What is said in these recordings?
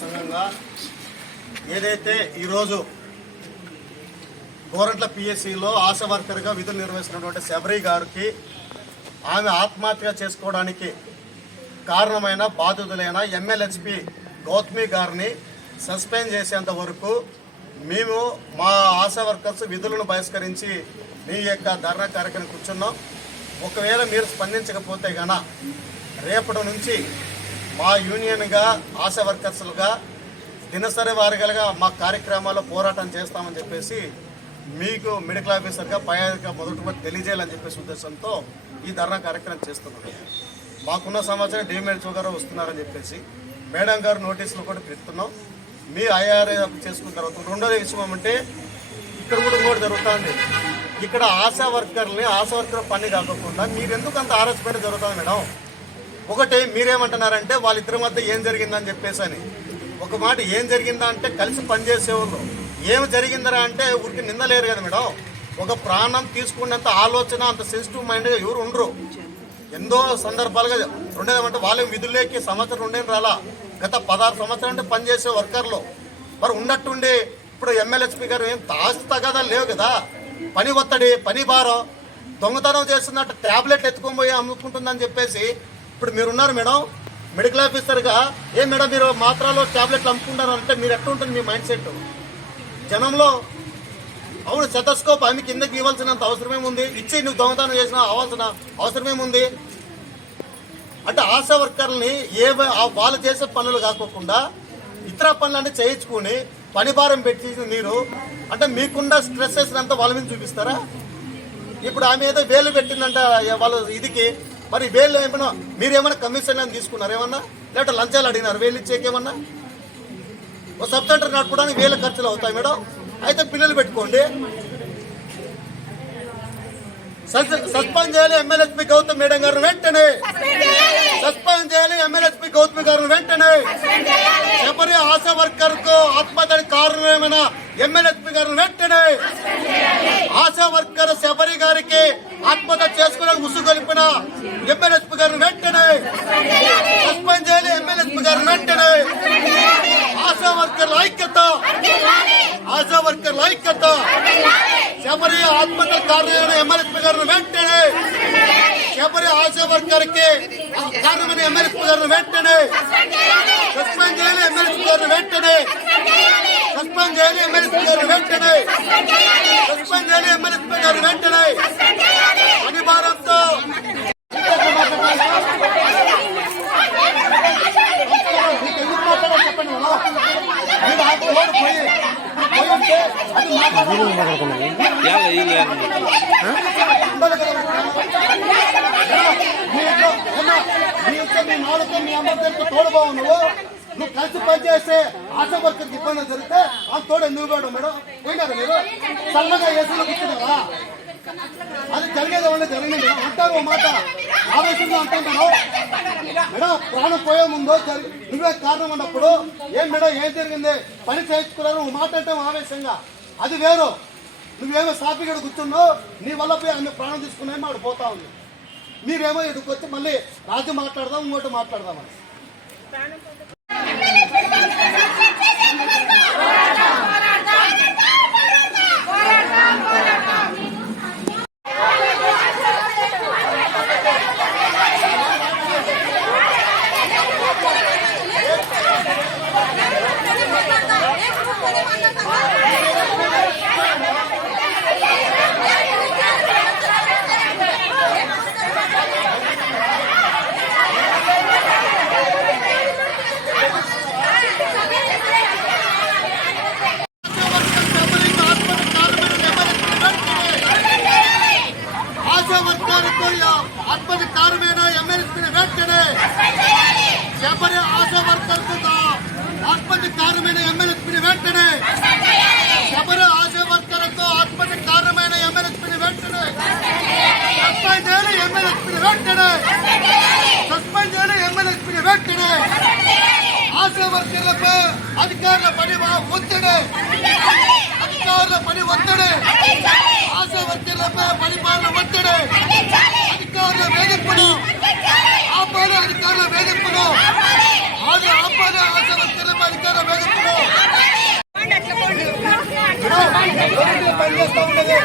సంఘంగా ఏదైతే ఈరోజు గోరంట్ల పిఎస్సిలో ఆశా వర్కర్గా విధులు నిర్వహిస్తున్నటువంటి శబరి గారికి ఆమె ఆత్మహత్య చేసుకోవడానికి కారణమైన బాధితులైన ఎమ్మెల్యేహెచ్పి గౌతమి గారిని సస్పెండ్ చేసేంత వరకు మేము మా ఆశా వర్కర్స్ విధులను బహిష్కరించి మీ యొక్క ధర్నా కార్యక్రమం కూర్చున్నాం. ఒకవేళ మీరు స్పందించకపోతే గన రేపటి నుంచి మా యూనియన్గా ఆశా వర్కర్స్లుగా దినసరి వారిగా మా కార్యక్రమాల్లో పోరాటం చేస్తామని చెప్పేసి మీకు మెడికల్ ఆఫీసర్గా పైగా మొదటి తెలియజేయాలని చెప్పేసి ఉద్దేశంతో ఈ ధర్నా కార్యక్రమం చేస్తున్నాం. మాకున్న సమాచారం డిఎంహెచ్ఓ గారు వస్తున్నారని చెప్పేసి మేడం గారు నోటీసులు కూడా పెడుతున్నాం. మీ ఐఆర్ఏ చేసుకున్న తర్వాత రెండోది విషయం అంటే ఇక్కడ కూడా జరుగుతుంది. ఇక్కడ ఆశా వర్కర్ పని కాకుండా మీరు ఎందుకు అంత ఆరోగ్యపడి జరుగుతుంది మేడం? ఒకటి మీరేమంటున్నారంటే వాళ్ళిద్దరి మధ్య ఏం జరిగిందని చెప్పేసి అని ఒక మాట, ఏం జరిగిందా అంటే కలిసి పనిచేసేవాళ్ళు. ఏమి జరిగిందరా అంటే ఊరికి నిందలేరు కదా మేడం. ఒక ప్రాణం తీసుకునేంత ఆలోచన అంత సెన్సిటివ్ మైండ్గా ఎవరు ఉండరు. ఎంతో సందర్భాలుగా ఉండేదేమంటే వాళ్ళ విధుల్లోకి సంవత్సరం ఉండేది రాలా. గత 16 సంవత్సరాలు అంటే పనిచేసే వర్కర్లు మరి ఉన్నట్టుండి ఇప్పుడు ఎమ్మెల్యేహెచ్పి గారు ఏం తగాదాలు లేవు కదా. పని ఒత్తిడి, పని భారం, దొంగతనం చేస్తున్నట్టు ట్యాబ్లెట్ ఎత్తుకొని పోయి అమ్ముకుంటుందని చెప్పేసి ఇప్పుడు మీరున్నారు మేడం మెడికల్ ఆఫీసర్గా. ఏం మేడం మీరు మాత్రలో ట్యాబ్లెట్లు అమ్ముకుంటారు అంటే మీరు ఎట్లా ఉంటుంది మీ మైండ్ సెట్ జనంలో? అవును, సెటస్కోప్ ఆమె కిందకి ఇవ్వాల్సినంత అవసరమేముంది? ఇచ్చి నువ్వు దొంగతనం చేసిన అవ్వాల్సిన అవసరమేముంది? అంటే ఆశా వర్కర్ని వాళ్ళు చేసే పనులు కాకోకుండా ఇతర పనులన్నీ చేయించుకుని పని భారం పెట్టి మీరు అంటే మీకుండా స్ట్రెస్ చేసినంత వాళ్ళ మీద చూపిస్తారా? ఇప్పుడు ఆమె ఏదో వేలు పెట్టిందంట వాళ్ళ ఇదికి, మరి వేలు ఏమైనా మీరేమైనా కమిషన్ అని తీసుకున్నారు ఏమన్నా? లేకపోతే లంచాలు అడిగినారు వేలు ఇచ్చేకేమన్నా? ఓ సబ్ సెంటర్ నడపడానికి వేల ఖర్చులు అవుతాయి మేడం. అయితే పిల్లలు పెట్టుకోండి. సస్పెండ్ చేయాలి ఎమ్మెల్యేహెచ్పి గౌతమి మేడం గారు వెంటనే. సస్పెండ్ చేయాలి ఎమ్మెల్యేహెచ్పి గౌతమి గారు వెంటనే. ఎవరి ఆశా వర్కర్ కు ఆత్మహత్య కారణమైన ఎమ్మెల్యేహెచ్పి గారు వెంటనే. ఆశా వర్కర్ శబరి గారికి ఆత్మహత్య చేసుకునే ముసుగొలిపిన ఎమ్మెల్యేహెచ్పి గారు వెంటనే. సస్పెండ్ చేయాలి ఎమ్మెల్యేహెచ్పి గారు వెంటనే. ఆశా వర్కర్ల ఐక్యత, ఆశా వర్కర్ల ఐక్యత. శబరి ఆత్మహత్య కారణమైన ఎమ్మెల్యేహెచ్పి గారు వెంటనే. శబరి ఆశా వర్కర్ కి కారణమైన ఎమ్మెల్యేహెచ్పి గారు వెంటనే. సస్పెండ్ చేయాలి ఎమ్మెల్యేహెచ్పి గారు వెంటనే. సస్పెండ్ చేయాలి ఎమ్మెల్యేహెచ్పి గారు వెంటనే. సస్పెండ్ చేయాలి ఎమ్మెల్యేహెచ్పి గారు వెంటనే. పని భారంతో తోడుబావు నువ్వు కలిసి పనిచేస్తే ఆశా వర్కర్కి ఇబ్బంది జరిగితే ఆ తోడు ఎందుకు పోయడం మేడం? పోయినారు మీరు చల్లగా ఏసీలో కూర్చున్నారా? అది జరిగేది ఏమన్నా జరిగింది అంటారు మాట ఆవేశంగా అంటున్నాను మేడం. ప్రాణం పోయే ముందు నువ్వే కారణం ఉన్నప్పుడు ఏం మేడం ఏం జరిగింది పని చేయించుకున్నాను నువ్వు మాట అంటే ఆవేశంగా అది వేరు. నువ్వేమో సాపిగడ కూర్చున్నావు, నీ వల్ల పోయి ఆమె ప్రాణం తీసుకున్నామో ఆడు పోతా ఉంది. మీరేమో ఇక్కడికి వచ్చి మళ్ళీ రాజు మాట్లాడదాం ఇంకోటి మాట్లాడదామని. ఆత్మహత్యకారమైన ఎమ్మెల్యేహెచ్పి వెంటనే. శబరి ఆశా వర్కర్ ఆత్మహత్యకారమైన ఎమ్మెల్యేహెచ్పి వెంటనే. శబరి ఆశా వర్కర్ ఆత్మహత్యకారమైన ఎమ్మెల్యేహెచ్పి వెంటనే. సస్పెండ్ చేయాలి ఎమ్మెల్యేహెచ్పి వెంటనే. సస్పెండ్ చేయాలి ఎమ్మెల్యేహెచ్పి వెంటనే. ఆశా వర్కర్లపై అధికారుల పని ఒత్తిడి, అధికారుల పని ఒత్తిడి, ఆశా వర్కర్లపై పరిపాలన ఒత్తిడి, అధికారుల వేధింపులు ఆపాలి, అధికారుల వేధింపులు ఆపాలి, ఆశా వర్కర్లపై పనిచేస్తా ఉండదు.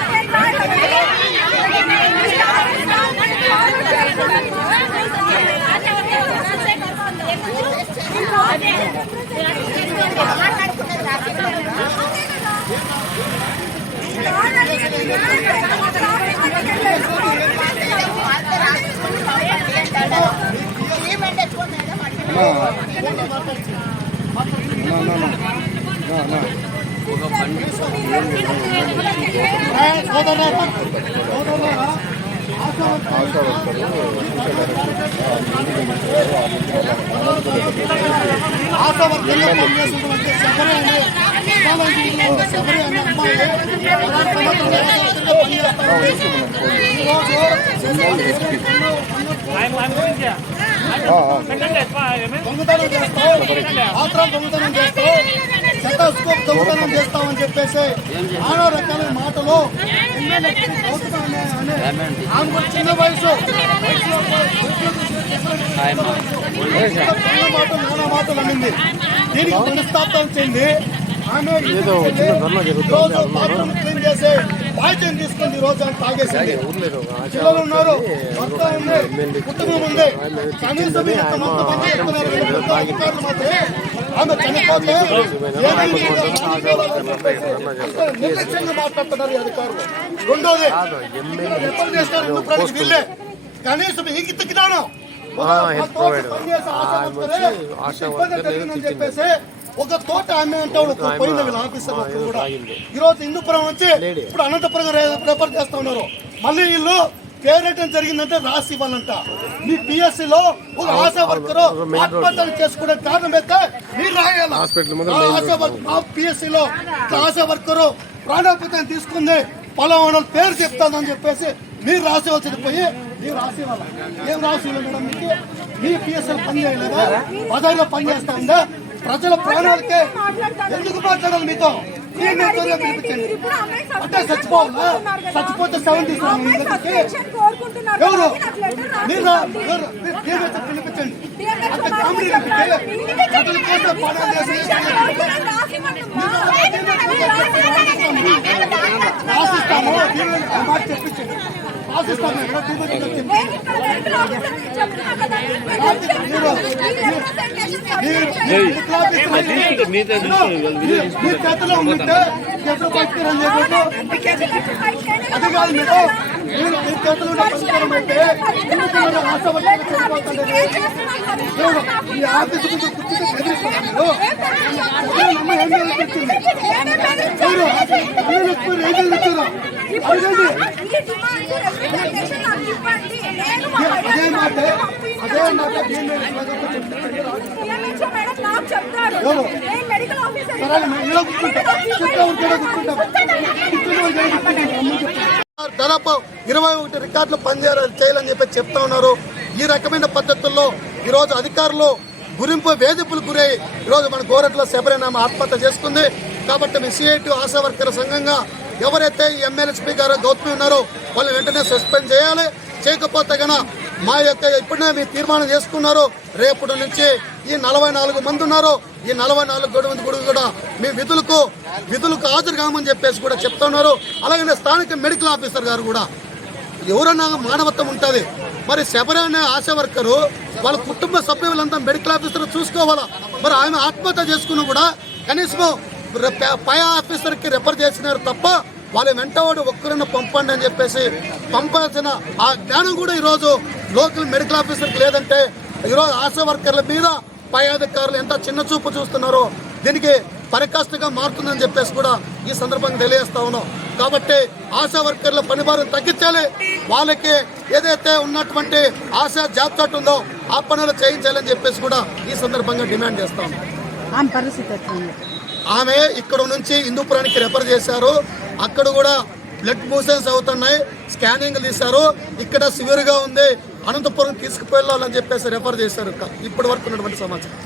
దొంగతనం చేస్తావు, ఆత్రం దొంగతనం చేస్తావు, సెటోస్కోప్ దొంగతనం చేస్తామని చెప్పేసి ఆరో రకాల మాటలు చిన్న వయసు మాట నానా మాటలు అనింది. దీనికి మనస్తాపం చెంది ఆమె బాత్రూమ్ క్లీన్ చేసి బాధ్యతను తీసుకుంది. ఈ రోజు ఆమె తాగేసింది. పిల్లలు ఉన్నారు, భర్త ఉంది, కుటుంబం ఉంది. కనీసం ఆమె చనిపోతే నిర్లక్ష్యంగా మాట్లాడుతున్నారు ఈ అధికారులు. రెండోది రిపోర్ట్ చేస్తారు వీళ్ళే. కనీసం ఇంగిత జ్ఞానం చెప్పేసి ఒక తోట ఆమె అంటాడు పోయింది వీళ్ళ ఆఫీసర్ కూడా. ఈ రోజు హిందూపురం వచ్చి ఇప్పుడు అనంతపురం రిపోర్ట్ చేస్తా ఉన్నారు. మళ్ళీ వీళ్ళు పేరేయడం జరిగిందంటే రాసి ఇవ్వాలంట. మీ పిఎస్సీలో ఒక ఆశా వర్కర్ ఆత్మహత్యలు చేసుకునే కారణం అయితే మీరు రాయాలి. పిఎస్సీలో ఆశా వర్కర్ ప్రాణాపాయం తీసుకుంది పలానా పేరు చెప్తానని చెప్పేసి మీరు రాసేవలసింది పోయి మీరు రాసి ఇవ్వాలి. ఏం రాసి ఇవ్వాలి మేడం? మీకు మీ పిఎస్సీలో పని చేయలేదా? పదవిలో పని చేస్తా ఉందా? ప్రజల ప్రాణాలకే ఎందుకు మాట్లాడాలి? మీతో పిలిపించండి అంటే చచ్చిపోవాలా? చచ్చిపోతే 70 ఎవరు పిలిపించండి. అంత కామెడీ ప్రజల కోసం పనులు చేసి ఆశిస్తాము. మాట చెప్పించండి, ఆశిస్తాము. మీ చేతిలో ఉంటే చేతిలో పరిష్కారం చేయకూడదు. అది కాదు మీరు మీ చేతిలో పరిష్కారం అంటే ఈ ఆఫీసు ముందు కూర్చుంటే బెదిరిస్తున్నారు. దాదాపు 21 రికార్డులు చేయాలని చెప్పి చెప్తా ఉన్నారు. ఈ రకమైన పద్ధతుల్లో ఈరోజు అధికారులు గురింపు వేధింపులు గురై ఈరోజు మన గోరట్లో శబరినామ ఆత్మహత్య చేసుకుంది. కాబట్టి మీ సిఐటి ఆశా వర్కర్ సంఘంగా ఎవరైతే ఈ ఎమ్మెల్యేస్పీ గారు గౌతమి ఉన్నారో వాళ్ళు వెంటనే సస్పెండ్ చేయాలి. చేయకపోతే కనుక మా యొక్క ఇప్పుడే మీ తీర్మానం చేసుకున్నారు. రేపటి నుంచి ఈ 44 మంది ఉన్నారు. ఈ 44 మంది కూడా మీ విధులకు హాజరు కామని చెప్పేసి కూడా చెప్తున్నారు. అలాగే స్థానిక మెడికల్ ఆఫీసర్ గారు కూడా ఎవరన్నా మానవత్వం ఉంటుంది. మరి శబరి అనే ఆశా వర్కరు వాళ్ళ కుటుంబ సభ్యులంతా మెడికల్ ఆఫీసర్ చూసుకోవాలా. మరి ఆమె ఆత్మహత్య చేసుకున్నా కూడా కనీసం పై ఆఫీసర్కి రెఫర్ చేసినారు తప్ప వాళ్ళ వెంటవాడు ఒక్కరైనా పంపండి అని చెప్పేసి పంపాల్సిన ఆ జ్ఞానం కూడా ఈరోజు లోకల్ మెడికల్ ఆఫీసర్కి లేదంటే ఈరోజు ఆశా వర్కర్ల మీద పై అధికారులు ఎంత చిన్న చూపు చూస్తున్నారో దీనికి పరికాష్ఠగా మారుతుందని చెప్పేసి కూడా ఈ సందర్భంగా తెలియజేస్తా ఉన్నాం. కాబట్టి ఆశా వర్కర్ల పనిభారం తగ్గించాలి. వాళ్ళకి ఏదైతే ఉన్నటువంటి ఆశా జాబ్ చార్ట్ ఉందో ఆ పనులు చేయించాలని చెప్పేసి కూడా ఈ సందర్భంగా డిమాండ్ చేస్తాం. ఆమె ఇక్కడ నుంచి హిందూపురానికి రెఫర్ చేశారు. అక్కడ కూడా బ్లడ్ మోషన్స్ అవుతున్నాయి, స్కానింగ్ తీశారు. ఇక్కడ సివియర్గా ఉంది, అనంతపురం తీసుకుపోవాలని చెప్పేసి రెఫర్ చేశారు. ఇప్పటి వరకు ఉన్నటువంటి సమాచారం.